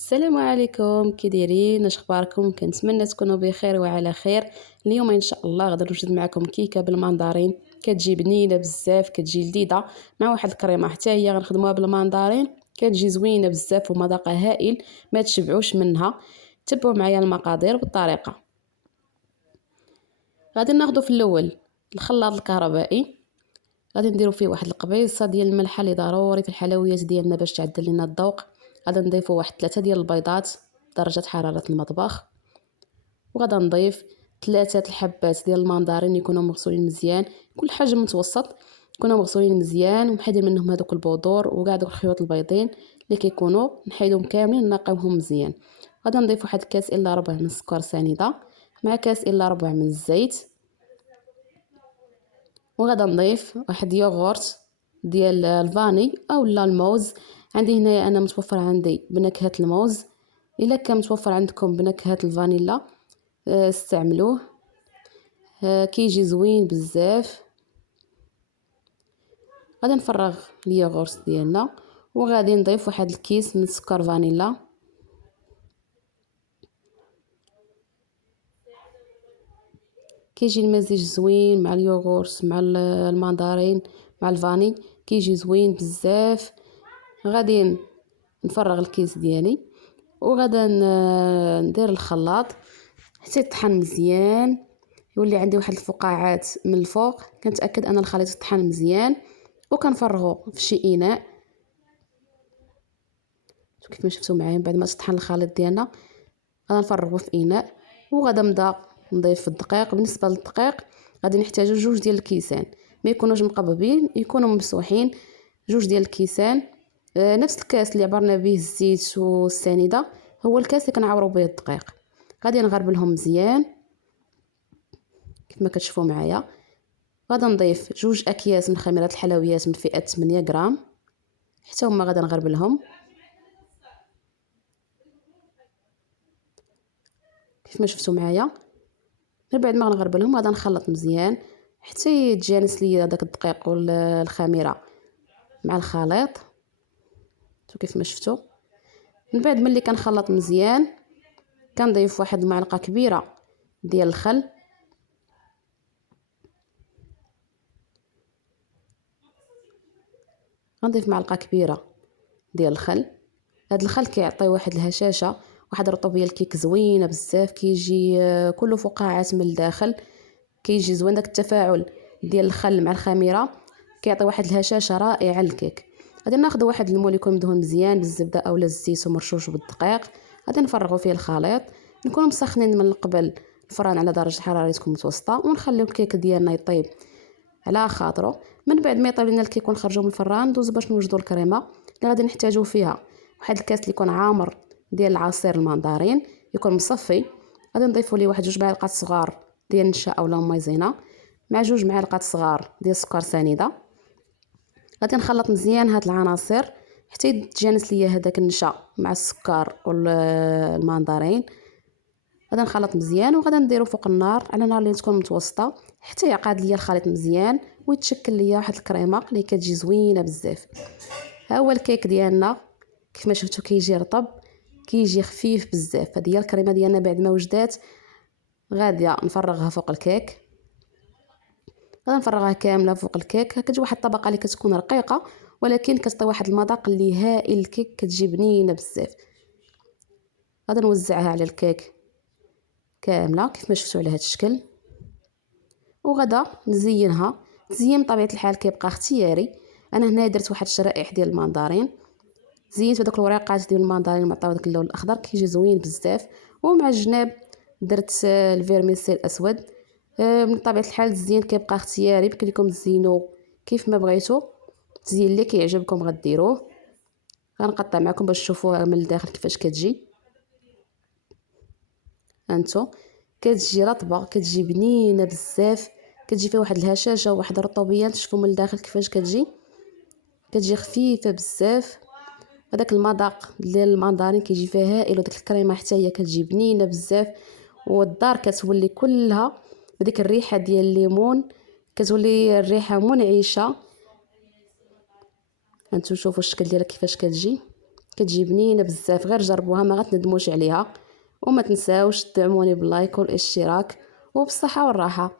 السلام عليكم، كي دايرين؟ اش اخباركم؟ كنتمنى تكونوا بخير وعلى خير. اليوم ان شاء الله غادي نوجد معكم كيكه بالمندرين. كتجي بنينه بزاف، كتجي لذيذه مع واحد الكريمه حتى هي غنخدموها بالمندرين. كتجي زوينه بزاف ومذاقها هائل، ما تشبعوش منها. تبعوا معايا المقادير بالطريقه. غادي ناخذ في الاول الخلاط الكهربائي. غادي نديرو فيه واحد القبيصه ديال الملحه اللي ضروري في الحلويات ديالنا باش تعدل لنا الذوق. غادي نضيفو واحد 3 ديال البيضات درجه حراره المطبخ، وغادي نضيف 3 الحبات ديال المندرين يكونوا مغسولين مزيان، كل حجم متوسط، يكونوا مغسولين مزيان ومحيدين منهم هذوك البذور وكاع دوك الخيوط البيضين اللي كيكونوا، نحيدهم كاملين نقيوهم مزيان. غادي نضيف واحد كاس الا ربع من السكر سنيده مع كاس الا ربع من الزيت، وغادا نضيف واحد يوغورت ديال الفاني اولا الموز. عندي هنايا انا متوفر عندي بنكهه الموز، الا كان متوفر عندكم بنكهه الفانيلا استعملوه. كيجي زوين بزاف. غادي نفرغ اليوغورت ديالنا وغادي نضيف واحد الكيس من سكر فانيلا. كيجي المزيج زوين مع اليوغورت مع المندرين مع الفاني، كيجي زوين بزاف. غادي نفرغ الكيس ديالي وغادا ندير الخلاط حتى يطحن مزيان، يولي عندي واحد الفقاعات من الفوق. كنتاكد ان الخليط طحن مزيان وكنفرغه في شي اناء كيف ما شفتوا معايا. بعد ما تطحن الخليط ديالنا غادا نفرغه في اناء وغادا نبدا نضيف الدقيق. بالنسبه للدقيق غادي نحتاجو 2 ديال الكيسان، ما يكونوش مقببين، يكونوا ممسوحين. 2 ديال الكيسان. نفس الكاس اللي عبرنا به الزيت والسنيده هو الكاس اللي كنعبروا به الدقيق. غادي نغربلهم مزيان كيف ما كتشوفوا معايا. غادا نضيف 2 اكياس من خميرات الحلويات من فئه 8 غرام، حتى هما غادا نغربلهم كيف ما شفتوا معايا. من بعد ما غنغربلهم غادا نخلط مزيان حتى يتجانس ليا داك الدقيق والخميره مع الخليط كيف ما شفتوا. من بعد ملي كنخلط مزيان كنضيف واحد المعلقه كبيره ديال الخل. غنضيف معلقه كبيره ديال الخل. هاد الخل كيعطي واحد الهشاشه، واحد الرطوبيه الكيك زوينه بزاف. كيجي كله فقاعات من الداخل، كيجي زوين. داك التفاعل ديال الخل مع الخميره كيعطي واحد الهشاشه رائعه للكيك. غادي ناخذ واحد المول يكون مدهون مزيان بالزبده اولا الزيت ومرشوش بالدقيق. غادي نفرغوا فيه الخليط، نكونوا مسخنين من قبل الفران على درجه حراره تكون متوسطه، ونخليو الكيك ديالنا يطيب على خاطره. من بعد ما يطيب لنا الكيك ونخرجوه من الفران ندوز باش نوجدوا الكريمه اللي غادي نحتاجو فيها. واحد الكاس اللي يكون عامر ديال العصير المندرين يكون مصفي. غادي نضيفوا ليه واحد 2 معالق صغار ديال النشا اولا مايزينا مع 2 معالق صغار ديال السكر سنيده. غادي نخلط مزيان هاد العناصر حتى يتجانس ليا هذاك النشا مع السكر والمندرين. غادي نخلط مزيان وغادي نديرو فوق النار على نار اللي تكون متوسطه حتى يعقد ليا الخليط مزيان ويتشكل ليا واحد الكريمه اللي كتجي زوينه بزاف. ها هو الكيك ديالنا كيف ما شفتوا، كيجي رطب، كيجي خفيف بزاف. هذه هي الكريمه ديالنا بعد ما وجدات. غادي نفرغها فوق الكيك، غادي نفرغها كامله فوق الكيك. كتجي واحد الطبقه اللي كتكون رقيقه ولكن كتعطي واحد المذاق اللي هائل. الكيك كتجي بنينه بزاف. غادي نوزعها على الكيك كامله كيف ما شفتوا على هذا الشكل، وغدا نزينها. التزيين بطبيعه الحال كيبقى اختياري. انا هنا درت واحد الشرائح ديال المندرين، زينت بدوك الوريقات ديال المندرين معطيو داك اللون الاخضر، كيجي زوين بزاف. ومع الجناب درت الفيرميسيل الاسود. من طبيعه الحال الزين كيبقى اختياري، يمكن لكم تزينوا كيف ما بغيتوا. التزيين اللي كيعجبكم غديروه. غنقطع معكم باش تشوفوها من الداخل كيفاش كتجي. هانتو كتجي رطبه، كتجي بنينه بزاف، كتجي فيها واحد الهشاشه وواحد الرطوبيه. تشوفوا من الداخل كيفاش كتجي خفيفه بزاف. هذاك المذاق ديال المندرين كيجي فيها هائل، وداك الكريمه حتى هي كتجي بنينه بزاف. والدار كتولي كلها بديك الريحه ديال الليمون، كتولي الريحه منعشه. هانتو شوفوا الشكل ديالها كيفاش كتجي بنينه بزاف، غير جربوها ما غتندموش عليها. وما تنساوش تدعموني باللايك والاشتراك، وبالصحه والراحه.